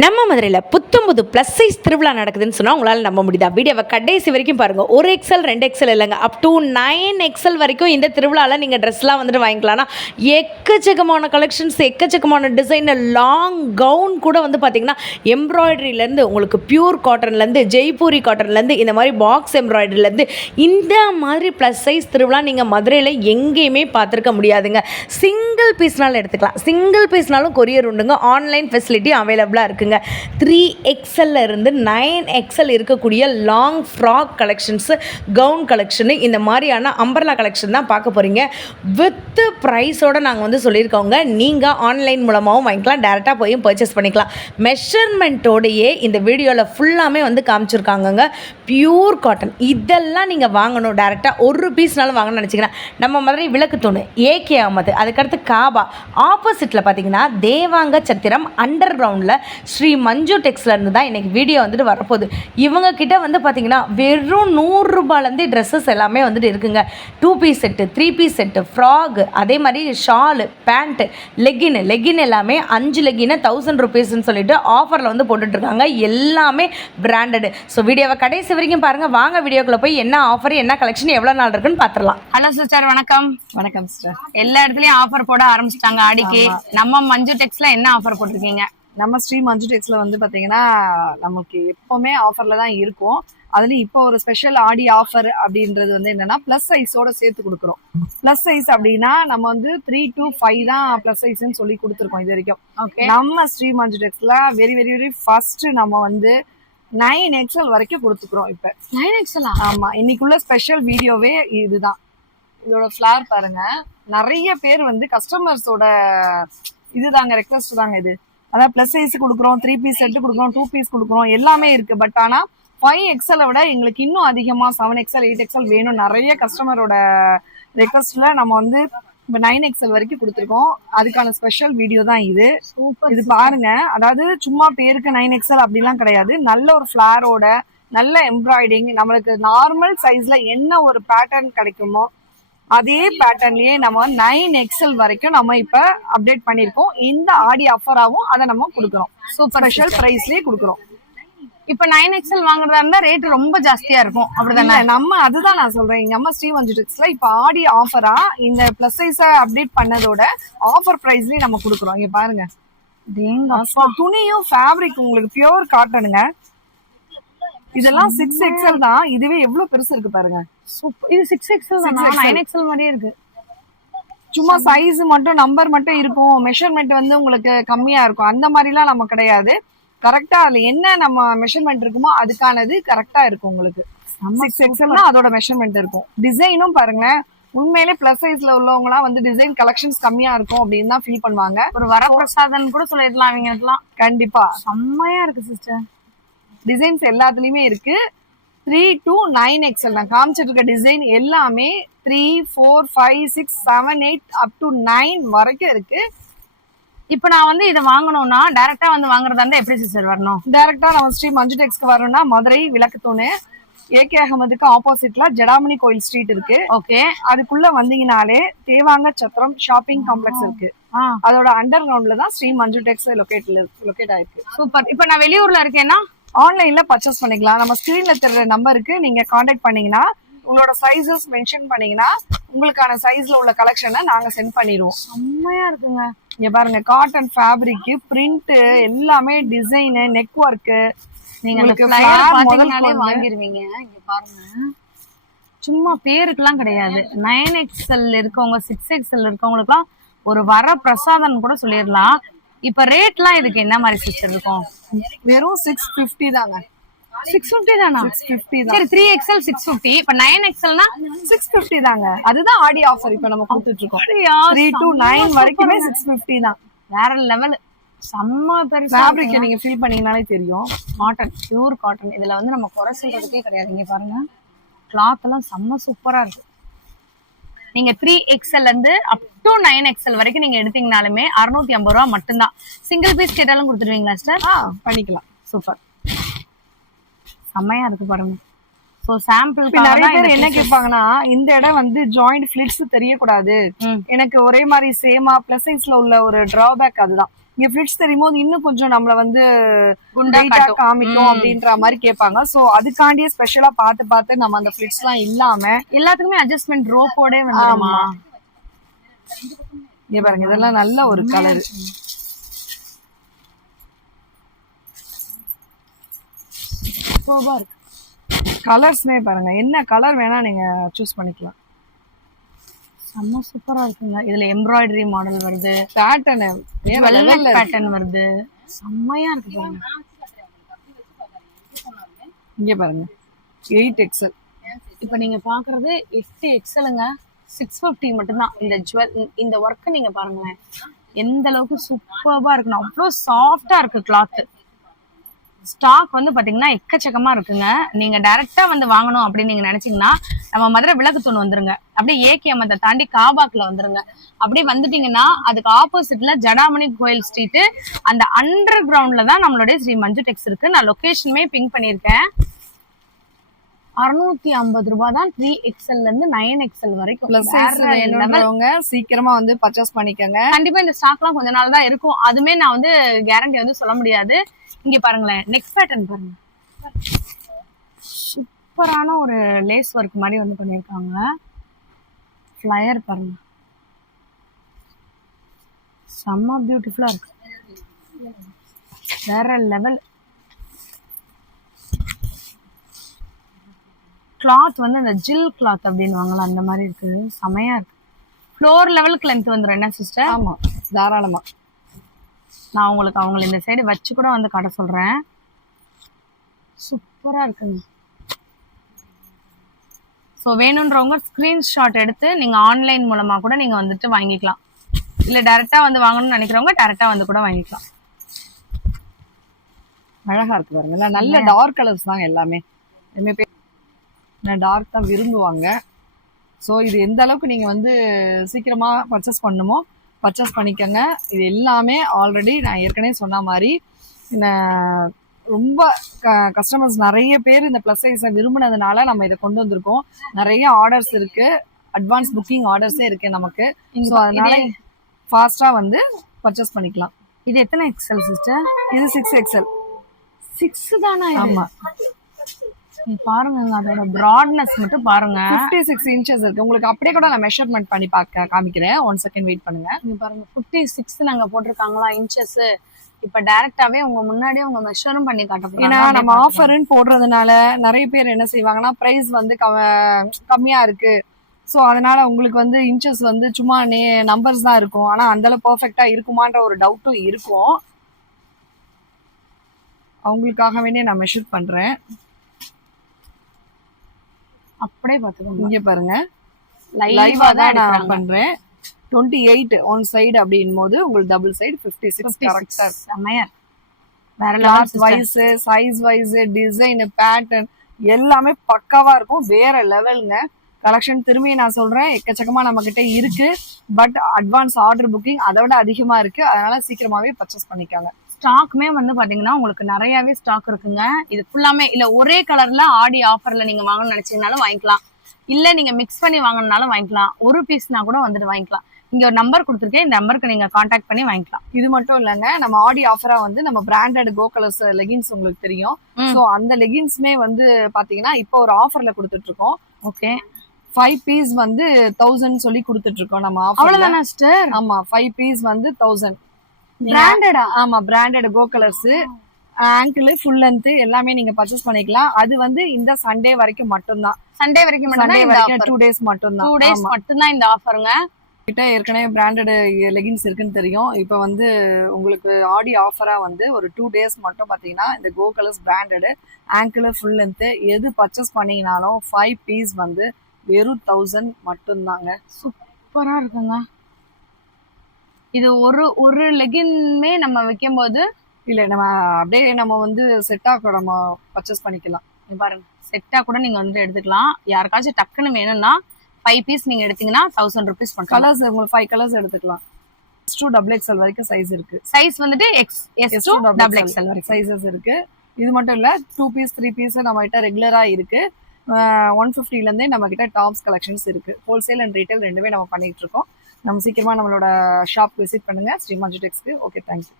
நம்ம மதுரையில் புத்தம்புது ப்ளஸ் சைஸ் திருவிழா நடக்குதுன்னு சொன்னால் உங்களால் நம்ப முடியுதா? வீடியோவை கடைசி வரைக்கும் பாருங்கள். 1XL 2XL இல்லைங்க, அப் டு 9XL வரைக்கும் இந்த திருவிழாவில் நீங்கள் ட்ரெஸ்லாம் வந்துட்டு வாங்கிக்கலாம்னா எக்கச்சக்கமான கலெக்ஷன்ஸ், எக்கச்சக்கமான டிசைன், லாங் கவுன் கூட வந்து பார்த்திங்கன்னா எம்ப்ராய்டரியிலேருந்து உங்களுக்கு பியூர் காட்டன்லேருந்து ஜெய்ப்பூரி காட்டன்லேருந்து இந்த மாதிரி பாக்ஸ் எம்ப்ராய்டரிலேருந்து இந்த மாதிரி ப்ளஸ் சைஸ் திருவிழா நீங்கள் மதுரையில் எங்கேயுமே பார்த்துருக்க முடியாதுங்க. சிங்கிள் பீஸ்னாலும் எடுத்துக்கலாம், சிங்கிள் பீஸ்னாலும் கொரியர் உண்டுங்க. ஆன்லைன் ஃபெசிலிட்டி அவைலபிளாக இருக்குது. 3XL இருந்து 9XL இருக்கக்கூடிய long frock collections, gown collection, இந்த மாதிரியான அம்பர்லா கலெக்ஷன் தான் பார்க்க போகிறீங்க. வித் ப்ரைஸோடு நாங்கள் வந்து சொல்லியிருக்கோங்க. நீங்கள் ஆன்லைன் மூலமாகவும் வாங்கிக்கலாம், டேரெக்டாக போய் பர்ச்சேஸ் பண்ணிக்கலாம். மெஷர்மெண்ட்டோடையே இந்த வீடியோவில் ஃபுல்லாமே வந்து காமிச்சிருக்காங்கங்க. பியூர் காட்டன் இதெல்லாம் நீங்கள் வாங்கணும், டேரெக்டாக ஒரு பீஸ்னாலும் வாங்கணும்னு நினச்சிங்கன்னா நம்ம மதுரை விளக்கு தூணு ஏகே அகமது, அதுக்கடுத்து காபா ஆப்போசிட்டில் பார்த்தீங்கன்னா தேவாங்க சத்திரம் அண்டர் கிரவுண்டில் ஸ்ரீ மஞ்சு டெக்ஸ்லேருந்து தான் இன்றைக்கி வீடியோ வந்துட்டு வரப்போகுது. இவங்க கிட்ட வந்து பார்த்திங்கன்னா வெறும் 100 ரூபாயிலேருந்து ட்ரெஸ்ஸஸ் எல்லாமே வந்துட்டு இருக்குங்க. 2 piece set, 3 piece set, frock, அதே மாதிரி ஷாலு, பேண்ட்டு, லெகின் எல்லாமே 5 லெகின்னு 1000 ருபீஸ்ன்னு சொல்லிட்டு ஆஃபரில் வந்து போட்டுட்ருக்காங்க. எல்லாமே பிராண்டடு. ஸோ வீடியோவை கடைசி வரைக்கும் பாருங்கள். வாங்க வீடியோக்குள்ளே போய் என்ன ஆஃபர், என்ன கலெக்ஷன், எவ்வளோ நாள் இருக்குன்னு பார்த்துடலாம். ஹலோ சிஸ்டர், வணக்கம். வணக்கம் சிஸ்டர். எல்லா இடத்துலயும் ஆஃபர் போட ஆரம்பிச்சிட்டாங்க ஆடிக்கு. நம்ம மஞ்சு டெக்ஸ்ல என்ன ஆஃபர் போட்டிருக்கீங்க? நம்ம ஸ்ரீ மஞ்சு டெக்ஸ்ல வந்து பாத்தீங்கன்னா நமக்கு எப்பவுமே ஆஃபர்ல தான் இருக்கும். அதுலயும் இப்போ ஒரு ஸ்பெஷல் ஆடி ஆஃபர் அப்படின்றது வந்து என்னன்னா பிளஸ் சைஸோட சேர்த்து கொடுக்குறோம். பிளஸ் சைஸ் அப்படின்னா நம்ம வந்து 3 to 5 தான் பிளஸ் சைஸ்ன்னு சொல்லி கொடுத்துருக்கோம் இது வரைக்கும். நம்ம ஸ்ரீ மஞ்சு டெக்ஸ்ல வெரி வெரி வெரி ஃபர்ஸ்ட் நம்ம வந்து 9XL வரைக்கும் கொடுத்துக்கிறோம். இப்ப 9XL? ஆமா, இன்னைக்குள்ள ஸ்பெஷல் வீடியோவே இதுதான். இதோட ஃபிளார் பாருங்க. நிறைய பேர் வந்து கஸ்டமர்ஸோட இதுதாங்க ரெக்வஸ்ட் தாங்க இது. அதான் பிளஸ் சைஸ் கொடுக்குறோம், 3 பீஸ் செட்டு கொடுக்குறோம், 2 பீஸ் கொடுக்குறோம், எல்லாமே இருக்கு. பட் ஆனா 5XL விட எங்களுக்கு இன்னும் அதிகமா 7XL 8XL வேணும். நிறைய கஸ்டமரோட ரெக்வஸ்ட்ல நம்ம வந்து இப்ப 9XL வரைக்கும் கொடுத்துருக்கோம். அதுக்கான ஸ்பெஷல் வீடியோ தான் இது. இது பாருங்க. அதாவது சும்மா பேருக்கு 9XL அப்படிலாம் கிடையாது. நல்ல ஒரு ஃபிளாரோட நல்ல எம்ப்ராய்டிங், நம்மளுக்கு நார்மல் சைஸ்ல என்ன ஒரு பேட்டர்ன் கிடைக்குமோ அதே பேட்டர்ன்லயே நம்ம 9XL வரைக்கும் நம்ம இப்ப அப்டேட் பண்ணிருக்கோம். இந்த ஆடி ஆஃபராவும் அதை நம்ம கொடுக்குறோம். சூப்பர் ஸ்பெஷல் பிரைஸ்லயே கொடுக்குறோம். இப்ப 9XL வாங்குறதா இருந்தா ரேட் ரொம்ப ஜாஸ்தியா இருக்கும், அப்படிதானே? நம்ம அதுதான் நான் சொல்றேன். நம்ம ஸ்ரீ மஞ்சு டெக்ஸ்ல இப்ப ஆடி ஆஃபரா இந்த பிளஸ் சைஸ அப்டேட் பண்ணதோட ஆஃபர் பிரைஸ்லயே நம்ம கொடுக்குறோம். இங்க பாருங்க, துணியும் ஃபேப்ரிக் உங்களுக்கு பியூர் காட்டனுங்க. இதெல்லாம் 6XL தான். இதுவே எவ்வளவு பெருசு இருக்கு பாருங்க. இது 6XL தான். 9XL மாதிரியே இருக்கு. சும்மா சைஸ் மட்டும் நம்பர் மட்டும் இருக்கும், மெஷர்மெண்ட் வந்து உங்களுக்கு கம்மியா இருக்கும். அந்த மாதிரிலாம் நம்ம கிடையாது. கரெக்டா அதுல என்ன நம்ம மெஷர்மெண்ட் இருக்குமோ அதுக்கானது கரெக்டா இருக்கும் உங்களுக்கு. 6XLனா அதோட மெஷர்மெண்ட் இருக்கும். டிசைனும் பாருங்களேன், உண்மையிலே பிளஸ் சைஸ்ல உள்ளவங்க எல்லாம் வந்து டிசைன் கலெக்ஷன்ஸ் கம்மியா இருக்கும் அப்படின்னு தான் ஃபீல் பண்ணுவாங்க. ஒரு வரப்பிரசாதம் கூட சொல்லிடலாம் அவங்க. கண்டிப்பா செம்மையா இருக்கு சிஸ்டர். டிசைன்ஸ் எல்லாத்துலயுமே இருக்கு. 3 to 9XL நான் காமிச்சிட்டு இருக்க டிசைன் எல்லாமே 3, 4, 5, 6, 7, 8 அப் டு 9 வரைக்கும் இருக்கு. இப்ப நான் வந்து இதை வாங்கணும்னா டைரக்டா வந்து வாங்குறதா இருந்தா எப்படி சிஸ்டர் வரணும்? டைரக்டா நம்ம ஸ்ரீ மஞ்சு டெக்ஸ்க்கு வரணும்னா மதுரை விளக்கு தூணு ஏகே அகமதுக்கு ஆப்போசிட்ல ஜடாமணி கோயில் ஸ்ட்ரீட் இருக்கு. ஓகே, அதுக்குள்ள வந்தீங்கனாலே தேவாங்க சத்திரம் ஷாப்பிங் காம்ப்ளெக்ஸ் இருக்கு. அதோட அண்டர் கிரவுண்ட்ல தான் ஸ்ரீ மஞ்சு டெக்ஸ் லொகேட் ஆயிருக்கு. சூப்பர். இப்ப நான் வெளியூர்ல இருக்கேன்னா ஆன்லைன்ல பர்ச்சேஸ் பண்ணிக்கலாம். நம்ம ஸ்கிரீன்ல தெரியற நம்பருக்கு நீங்க கான்டாக்ட் பண்ணீங்கன்னா உங்களோட சைஸஸ் மென்ஷன் பண்ணீங்கன்னா உங்களுக்கான சைஸ்ல உள்ள கலெக்ஷனை நாங்க சென்ட் பண்ணிடுவோம். செம்மையா இருக்குங்க. இங்க பாருங்க, காட்டன் ஃபேப்ரிக், பிரிண்ட் எல்லாமே, டிசைன், நெக் ஒர்க், நீங்க வாங்கிருவீங்க. இங்க பாருங்க, சும்மா பேருக்குலாம் கிடையாது. 9XL இருக்கவங்க, 6XL இருக்கவங்களுக்குலாம் ஒரு வர பிரசாதம் கூட சொல்லிடலாம். இப்ப ரேட்லாம் இதுக்கு என்ன மாதிரி சிஸ்டர் இருக்கும்? வெறும் 650 தாங்க. 650 தானா? 650 தான். சரி, 3XL 650. இப்ப 9XLனா 650 தாங்க. அதுதான் ஆடி ஆஃபர் இப்ப நம்ம கொடுத்துட்டு இருக்கோம். 3 to 9 வரைக்குமே 650 தான். வேற லெவல். செம்ம பெருசா ஃபேப்ரிக் நீங்க ஃபீல் பண்ணீங்கனாலே தெரியும். Cotton, pure cotton. இதுல வந்து நம்ம குறை சொல்றதுக்கே கிடையாது. இங்க பாருங்க, கிளாத் எல்லாம் செம்ம சூப்பரா இருக்கு. நீங்க 3XL இருந்து அப் டு 9XL வரைக்கும் நீங்க எடுத்தீங்கனாலுமே 650 ரூபா மட்டும்தான். சிங்கிள் பீஸ் கேட்டாலும் கொடுத்துருவீங்களா சார்? பண்ணிக்கலாம். சூப்பர், செம்மையா இருக்கு பாருங்க. சோ சாம்பிள் நிறைய பேர் என்ன கேட்பாங்கன்னா, இந்த இடம் வந்து ஜாயிண்ட் ஃபிளிட்ஸ் தெரியக்கூடாது, எனக்கு ஒரே மாதிரி சேமா பிளஸ் சைஸ்ல உள்ள ஒரு டிராபேக் அதுதான். இங்க ஃபிளிட்ஸ் தெரியும் போது இன்னும் கொஞ்சம் நம்மள வந்து குண்டா weight ஆ காட்டும். காமிக்கும் அப்படின்ற மாதிரி கேட்பாங்க. சோ அதுக்காண்டியே ஸ்பெஷலா பார்த்து நம்ம அந்த ஃபிளிட்ஸ் எல்லாம் இல்லாம எல்லாத்துக்குமே அட்ஜஸ்ட்மெண்ட் ரோப்போட வந்துருமா? இங்க பாருங்க, இதெல்லாம் நல்ல ஒரு கலர். சூப்பரா இருக்கு. கலர்ஸ்மே பாருங்க, என்ன கலர் வேணா நீங்க சூஸ் பண்ணிக்கலாம். செம்ம சூப்பரா இருக்குங்க. இதுல எம்ப்ராய்டரி மாடல் வருது, பேட்டர்ன் வேற வெல்வெட் லெவல்ல பேட்டர்ன் வருது, செம்மையா இருக்கு பாருங்க. இங்க பாருங்க 8XL. இப்ப நீங்க பாக்குறது 8XLங்க, 650 மட்டும்தான். இந்த இந்த ஒர்க் நீங்க பாருங்களேன், எந்த அளவுக்கு சூப்பர்பா இருக்குன்னு. அவ்வளோ சாஃப்டா இருக்கு கிளாத். ஸ்டாக் வந்து பாத்தீங்கன்னா எக்கச்சக்கமா இருக்குங்க. நீங்க டைரக்டா வந்து வாங்கணும் அப்படின்னு நீங்க நினைச்சீங்கன்னா நம்ம மதுரை விளக்கு தூண் வந்துருங்க, அப்படியே ஏகேமத்தை தாண்டி காபாக்ல வந்துருங்க. அப்படியே வந்துட்டீங்கன்னா அதுக்கு ஆப்போசிட்ல ஜடாமணி கோயில் ஸ்ட்ரீட், அந்த அண்டர் கிரவுண்ட்ல தான் நம்மளுடைய ஸ்ரீ மஞ்சு டெக்ஸ் இருக்கு. நான் லொகேஷனுமே பிங்க் பண்ணிருக்கேன். 650 ரூபாய் தான் 3XL இருந்து 9XL வரைக்கும். பிளஸ் சைஸ் வேணும்ன்றவங்க சீக்கிரமா வந்து பர்ச்சேஸ் பண்ணிக்கங்க. கண்டிப்பா இந்த ஸ்டாக்லாம் கொஞ்ச நாள் தான் இருக்கும், அதுமே நான் வந்து கேரண்டி வந்து சொல்ல முடியாது. இங்க பாருங்களேன், நெக் பேட்டர்ன் பாருங்க, சூப்பரான ஒரு லேஸ் ஒர்க் மாதிரி வந்து பண்ணிருக்காங்க. ஃபிளையர் பாருங்க, செம்ம பியூட்டிஃபுல்லா இருக்கு, வேற லெவல். கிளாத் வந்து அந்த ஜில் கிளாத் அப்படின்னு வாங்கலாம், அந்த மாதிரி இருக்கு, செமையா இருக்கு. ஃப்ளோர் லெவலுக்கு லென்த் வந்துடும் என்ன சிஸ்டர்? ஆமா, தாராளமா. நான் உங்களுக்கு அவங்களை இந்த சைடு வச்சு கூட வந்து காட்ட சொல்றேன். சூப்பரா இருக்குங்க. ஸோ வேணுன்றவங்க ஸ்கிரீன்ஷாட் எடுத்து நீங்க ஆன்லைன் மூலமா கூட நீங்க வந்துட்டு வாங்கிக்கலாம், இல்ல டைரக்டா வந்து வாங்கணும்னு நினைக்கிறவங்க டைரக்டா வந்து கூட வாங்கிக்கலாம். அழகா இருக்கு பாருங்க, நல்ல டார்க் கலர்ஸ் தான் எல்லாமே. டார்க் தான் விரும்புவாங்க. ஸோ இது எந்த அளவுக்கு நீங்க வந்து சீக்கிரமா பர்ச்சேஸ் பண்ணுமோ பர்ச்சேஸ் பண்ணிக்கோங்க. இது எல்லாமே ஆல்ரெடி நான் ஏற்கனவே சொன்ன மாதிரி ரொம்ப கஸ்டமர்ஸ் நிறைய பேர் இந்த ப்ளஸ் சைஸை விரும்பினதுனால நம்ம இதை கொண்டு வந்திருக்கோம். நிறைய ஆர்டர்ஸ் இருக்கு, அட்வான்ஸ் புக்கிங் ஆர்டர்ஸே இருக்கு நமக்கு. ஸோ அதனால ஃபாஸ்டா வந்து பர்ச்சேஸ் பண்ணிக்கலாம். இது எத்தனை எக்ஸல் சிஸ்டர்? இது 6XL. 6 தானா? ஆமா, பாருங்க அதோட பிராட்னஸ் மட்டும் பாருங்க. 56 இன்ச்சஸ் இருக்கு. உங்களுக்கு அப்படியே கூட நான் மெஷர்மெண்ட் பண்ணி காமிக்கிறேன். 1 செகண்ட் வெயிட் பண்ணுங்க. நீங்க பாருங்க 56 நாங்க போட்டிருக்காங்களா இன்ச்சஸ். இப்ப டைரக்டாவே உங்க முன்னாடியே உங்க மெஷரும் பண்ணி காட்ட போறாங்க. ஏன்னா நம்ம ஆஃபர்னு போடுறதுனால நிறைய பேர் என்ன செய்வாங்கன்னா பிரைஸ் வந்து கம்மியா இருக்கு, ஸோ அதனால உங்களுக்கு வந்து இன்ச்சஸ் வந்து சும்மா நம்பர்ஸ் தான் இருக்கும், ஆனா அந்த அளவு பெர்ஃபெக்டா இருக்குமான்ற ஒரு டவுட்டும் இருக்கும். அவங்களுக்காக வேண்டிய நான் மெஷர் பண்றேன். அப்படியே பாத்துக்கோங்க, இங்க பாருங்க, லைவா தான் நான் பண்றேன். 28 ஒன் சைடு அப்படின் போது உங்களுக்கு டபுள் சைடு 56 கரெக்டா இருக்கு. செமையா வேற cloth wise, size wise, design, pattern எல்லாமே பக்காவா இருக்கும். வேற லெவலுங்க கலெக்ஷன். திரும்பி நான் சொல்றேன், எக்கச்சக்கமா நம்ம கிட்ட இருக்கு. பட் அட்வான்ஸ் ஆர்டர் புக்கிங் அதை விட அதிகமா இருக்கு, அதனால சீக்கிரமாவே பர்ச்சேஸ் பண்ணிக்காங்க. ஸ்டாக்குமே வந்து பாத்தீங்கன்னா உங்களுக்கு நிறையவே ஸ்டாக் இருக்குங்க. இது ஃபுல்லாமே இல்ல ஒரே கலர்ல ஆடி ஆஃபர்ல நீங்க வாங்கணும்னு நினைச்சீங்கனாலும் வாங்கிக்கலாம், இல்ல நீங்க மிக்ஸ் பண்ணி வாங்கணும்னாலும் வாங்கிக்கலாம், ஒரு பீஸ்னா கூட வந்துட்டு வாங்கிக்கலாம். இங்க ஒரு நம்பர் கொடுத்துருக்கேன், இந்த நம்பருக்கு நீங்க கான்டாக்ட் பண்ணி வாங்கிக்கலாம். இது மட்டும் இல்லைங்க, நம்ம ஆடி ஆஃபரா வந்து நம்ம பிராண்டட் கோ கலர்ஸ் லெகின்ஸ் உங்களுக்கு தெரியும். சோ அந்த லெகின்ஸ்மே வந்து பாத்தீங்கன்னா இப்போ ஒரு ஆஃபர்ல கொடுத்துட்டு இருக்கோம். ஓகே, 5 பீஸ் வந்து 1000 சொல்லி கொடுத்துட்டு இருக்கோம் நம்ம ஆஃபர்ல. அவ்வளவுதானா சிஸ்டர்? ஆமா, 5 பீஸ் வந்து 1000. பிராண்டடா? ஆமா, பிராண்டட் கோ கலர்ஸ், ஆங்கிள், ஃபுல் லென்த் எல்லாமே நீங்க பர்ச்சேஸ் பண்ணிக்கலாம். அது வந்து இந்த சண்டே வரைக்கும் மட்டும்தான். சண்டே வரைக்கும் மட்டும் சண்டே வரைக்கும் 2 டேஸ் மட்டும்தான். 2 டேஸ் மட்டும்தான் இந்த ஆஃபருங்க. கிட்ட ஏற்கனவே பிராண்டட் லெகின்ஸ் இருக்குன்னு தெரியும். இப்போ வந்து உங்களுக்கு ஆடி ஆஃபரா வந்து ஒரு 2 டேஸ் மட்டும் பாத்தீங்கன்னா இந்த Go Colors branded ankle, full length எது பர்ச்சேஸ் பண்ணீங்கனாலும் 5 பீஸ் வந்து வெறும் 1000 மட்டும்தாங்க. சூப்பரா இருக்குங்க. இது ஒரு லெகின்மே நம்ம வைக்கும் போது இல்ல நம்ம அப்படியே நம்ம வந்து செட்டா கூட நம்ம பர்ச்சேஸ் பண்ணிக்கலாம். பாருங்க, செட்டா கூட நீங்க வந்து எடுத்துக்கலாம். யாருக்காச்சும் டக்குன்னு வேணும்னா 5 பீஸ் நீங்க எடுத்தீங்கன்னா 1000 rupees பண்ணுங்க. கலர்ஸ் உங்களுக்கு 5 கலர்ஸ் எடுத்துக்கலாம். S2 XXL வரைக்கும் சைஸ் இருக்கு. சைஸ் வந்துட்டு S2 XXL வரைக்கும் சைஸஸ் இருக்கு. இது மட்டும் இல்ல, 2 பீஸ் 3 பீஸ் நம்ம கிட்ட ரெகுலரா இருக்கு. 150ல இருந்தே நம்ம கிட்ட டாப்ஸ் கலெக்ஷன்ஸ் இருக்கு. ஹோல்சேல் அண்ட் ரீட்டைல் ரெண்டுமே நம்ம பண்ணிட்டு இருக்கோம். நம்ம சீக்கிரமா நம்மளோட ஷாப் விசிட் பண்ணுங்க ஸ்ரீ மஞ்சு டெக்ஸ்க்கு. Okay, thank you.